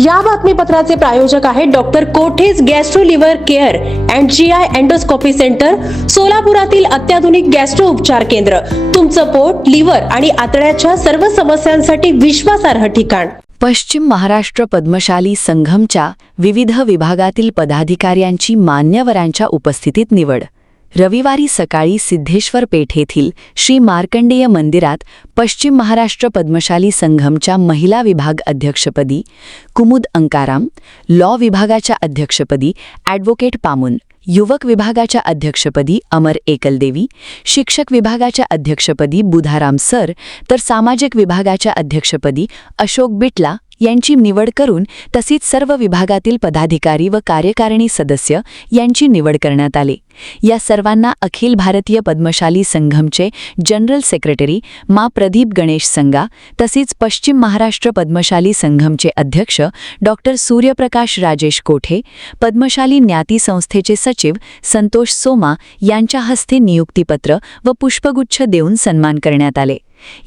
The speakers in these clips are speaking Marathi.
या बातमीपत्राचे प्रायोजक आहेत डॉक्टर कोठेज gastro liver care and GI endoscopy centre, सोलापुरातील अत्याधुनिक गॅस्ट्रो उपचार केंद्र. तुमचं पोट, लिव्हर आणि आतड्याच्या सर्व समस्यांसाठी विश्वासार्ह ठिकाण. पश्चिम महाराष्ट्र पद्मशाली संघमच्या विविध विभागातील पदाधिकाऱ्यांची मान्यवरांच्या उपस्थितीत निवड. रविवारी सकाळी सिद्धेश्वर पेठ येथील श्री मार्कंडेय मंदिरात पश्चिम महाराष्ट्र पद्मशाली संघमच्या महिला विभाग अध्यक्षपदी कुमुद अंकाराम, लॉ विभागाच्या अध्यक्षपदी ॲडव्होकेट पामुन, युवक विभागाच्या अध्यक्षपदी अमर एकलदेवी, शिक्षक विभागाच्या अध्यक्षपदी बुधाराम सर तर सामाजिक विभागाच्या अध्यक्षपदी अशोक बिटला यांची निवड करून तसेच सर्व विभागातील पदाधिकारी व कार्यकारिणी सदस्य यांची निवड करण्यात आली. या सर्वांना अखिल भारतीय पद्मशाली संघमचे जनरल सेक्रेटरी मा प्रदीप गणेश संगा तसेच पश्चिम महाराष्ट्र पद्मशाली संघमचे अध्यक्ष डॉक्टर सूर्यप्रकाश राजेश कोठे, पद्मशाली ज्ञाती संस्थेचे सचिव संतोष सोमा यांच्या हस्ते नियुक्तीपत्र व पुष्पगुच्छ देऊन सन्मान करण्यात आले.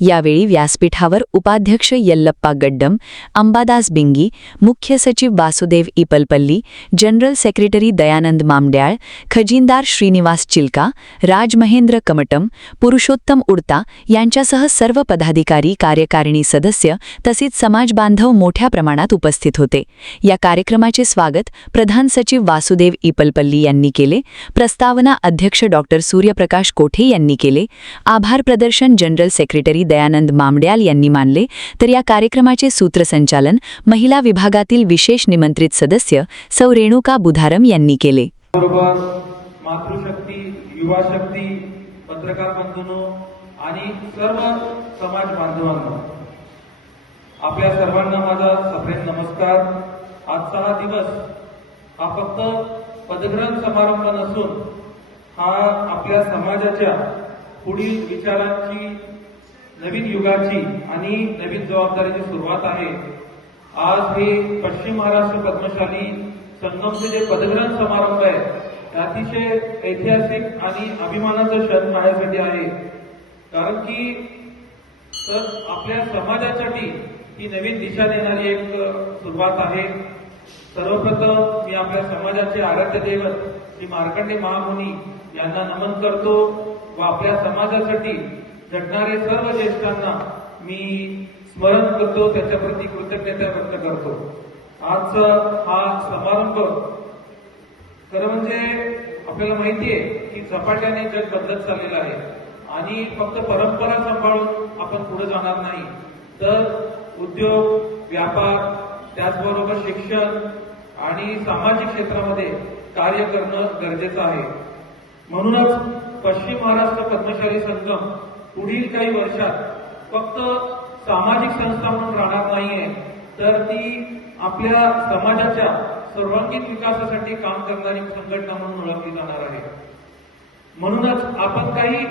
यावेळी व्यासपीठावर उपाध्यक्ष यल्लप्पा गड्डम, अंबादास बिंगी, मुख्य सचिव वासुदेव इपलपल्ली, जनरल सेक्रेटरी दयानंद मामड्याळ, खजिनदार श्रीनिवास चिलका, राजमहेंद्र कमटम, पुरुषोत्तम उडता यांच्यासह सर्व पदाधिकारी, कार्यकारिणी सदस्य तसेच समाजबांधव मोठ्या प्रमाणात उपस्थित होते. या कार्यक्रमाचे स्वागत प्रधान सचिव वासुदेव इपलपल्ली यांनी केले. प्रस्तावना अध्यक्ष डॉक्टर सूर्यप्रकाश कोठे यांनी केले. आभार प्रदर्शन जनरल सेक्रेटरी दयानंद मामड्याल यांनी मानले. तर या कार्यक्रमाचे सूत्रसंचालन महिला विभागातील विशेष निमंत्रित सदस्य सौ रेणुका बुधारम यांनी केले. मातृशक्ती, युवा शक्ती, पत्रकार बंधूंनो आणि सर्व समाज बांधवांनो, आपल्या सर्वांना माझा सप्रेम नमस्कार. आजचा हा दिवस हा फक्त पदग्रहण समारंभ नसून हा आपल्या समाजाच्या पुढील विचारांची, नवीन युगाची आणि नवीन जबाबदारीची सुरुवात आहे. आज हे पश्चिम महाराष्ट्र पद्मशाली संगमचे जे पदग्रहण समारंभ आहे ते अतिशय ऐतिहासिक आणि अभिमानाचा क्षण माझ्यासाठी आहे. कारण की तर आपल्या समाजासाठी ही नवीन दिशा देणारी एक सुरुवात आहे. सर्वप्रथम मी आपल्या समाजाचे आराध्य दैवत श्री मार्कंडेय महामुनी यांना नमन करतो व आपल्या समाजासाठी झटणारे सर्व ज्येष्ठांना मी स्मरण करतो, त्याच्याप्रती कृतज्ञता व्यक्त करतो. आज हा समारंभ खरं म्हणजे आपल्याला माहिती आहे की झपाट्याने जग बदलत चाललेलं आहे आणि फक्त परंपरा सांभाळून आपण पुढे जाणार नाही, तर उद्योग, व्यापार, त्याचबरोबर शिक्षण आणि सामाजिक क्षेत्रामध्ये कार्य करणं गरजेचं आहे. म्हणूनच पश्चिम महाराष्ट्र पद्मशाली संघम पुढील काही वर्षात फक्त सामाजिक संस्था म्हणून राहणार नाहीये, तर ती आपल्या समाजाच्या सर्वांगीण विकासासाठी काम करणारी संघटना म्हणून ओळखली जाणार आहे. म्हणूनच आपण काही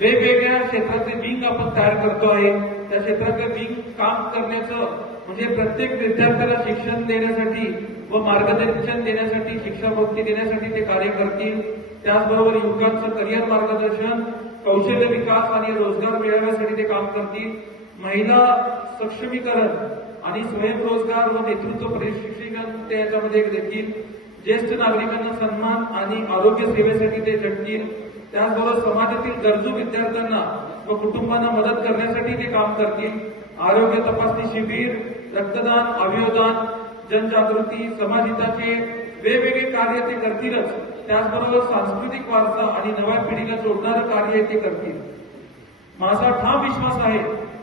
वेगवेगळ्या क्षेत्रातले विंग आपण तयार करतो आहे. त्या क्षेत्रातले विंग काम करण्याचं म्हणजे प्रत्येक विद्यार्थ्याला शिक्षण देण्यासाठी व मार्गदर्शन देण्यासाठी, शिक्षावृत्ती देण्यासाठी ते कार्य करतील. त्याचबरोबर युवकांचं करिअर मार्गदर्शन, कौशल्य विकास आणि रोजगार मिळवण्यासाठी ते काम करतील. महिला सक्षमीकरण आणि स्वयंरोजगार व नेतृत्व प्रशिक्षण ते याच्यामध्ये देतील. ज्येष्ठ नागरिकांना सन्मान आणि आरोग्य सेवेसाठी ते झटतील. त्याचबरोबर समाजातील गरजू विद्यार्थ्यांना व कुटुंबांना मदत करण्यासाठी ते काम करतील. आरोग्य तपासणी शिबिर, रक्तदान, अवयवदान, जनजागृती, समाजहिताचे वेगवेगळे कार्य ते करतीलच. त्याचबरोबर सांस्कृतिक वारसा आणि नव्या पिढीला जोडणारं कार्य ते करतील. माझा ठाम विश्वास आहे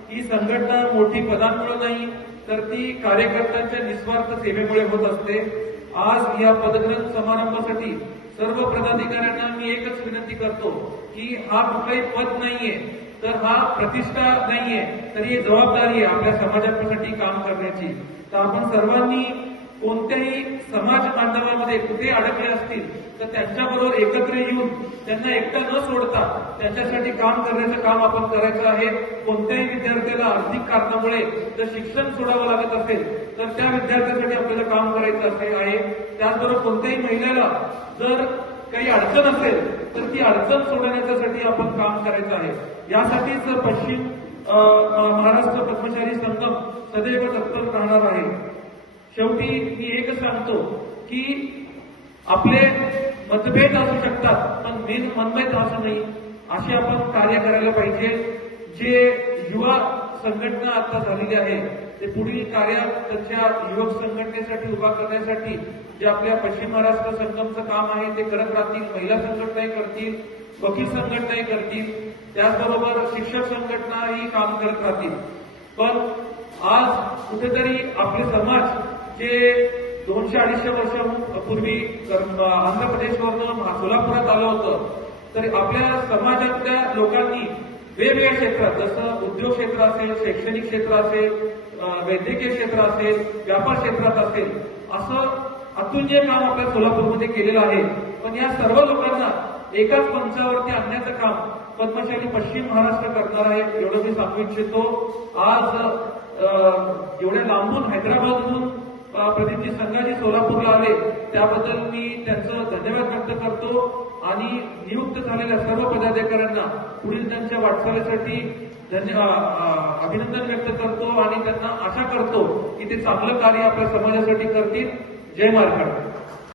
की संघटना मोठी पदांमुळे नाही, तर ती कार्यकर्त्यांच्या निस्वार्थ सेवेमुळे होत असते. आज या पदग्रहण समारंभासाठी सर्व पदाधिकाऱ्यांना मी एकच विनंती करतो की हा कुठलाही पद नाहीये, तर हा प्रतिष्ठा नाहीये, तर ही जबाबदारी आहे आपल्या समाजासाठी काम करण्याची. तर आपण सर्वांनी कोणत्याही समाज बांधवामध्ये कुठे अडकले असतील तर त्यांच्याबरोबर एकत्र येऊन त्यांना एकटा न सोडता त्यांच्यासाठी काम करण्याचं काम आपण करायचं आहे. कोणत्याही विद्यार्थ्याला आर्थिक कारणामुळे जर शिक्षण सोडावं लागत असेल तर त्या विद्यार्थ्यासाठी आपल्याला काम करायचं असे आहे. त्याचबरोबर कोणत्याही महिलेला जर काही अडचण असेल तर ती अडचण सोडवण्यासाठी आपण काम करायचं आहे. यासाठीच पश्चिम महाराष्ट्र पद्मशाली संघम सदैव तत्पर राहणार आहे. शेवटी मी एकच सांगतो की आपले मतभेद असू शकतात पण मेन मनभेद असं नाही, असे आपण कार्य करायला पाहिजे. जे युवा संघटना आता झालेली आहे ते पुढील कार्य त्यांच्या युवक संघटनेसाठी उभा करण्यासाठी जे आपल्या पश्चिम महाराष्ट्र संगमचं काम आहे ते करत राहतील. महिला संघटनाही करतील, वकील संघटनाही करतील, त्याचबरोबर शिक्षक संघटनाही काम करत राहतील. पण आज कुठेतरी आपले समाज जे 200-250 वर्षापूर्वी आंध्र प्रदेशवरनं सोलापुरात आलं होतं, तर आपल्या समाजातल्या लोकांनी वेगवेगळ्या क्षेत्रात जसं उद्योग क्षेत्र असेल, शैक्षणिक क्षेत्र असेल, वैद्यकीय क्षेत्र असेल, व्यापार क्षेत्रात असेल, असं अतुलनीय काम आपल्या सोलापूरमध्ये केलेलं आहे. पण या सर्व लोकांना एकाच मंचावरती आणण्याचं काम पद्मशाली पश्चिम महाराष्ट्र करणार आहे, एवढं मी सांगू इच्छितो. आज एवढ्या लांबून हैदराबादहून प्रदीपजी संघाजी सोलापूरला आले त्याबद्दल मी त्यांचं धन्यवाद व्यक्त करतो आणि नियुक्त झालेल्या सर्व पदाधिकाऱ्यांना पुढील त्यांच्या वाटचालीसाठी अभिनंदन व्यक्त करतो आणि त्यांना आशा करतो की ते चांगलं कार्य आपल्या समाजासाठी करतील. जय मार्कंड.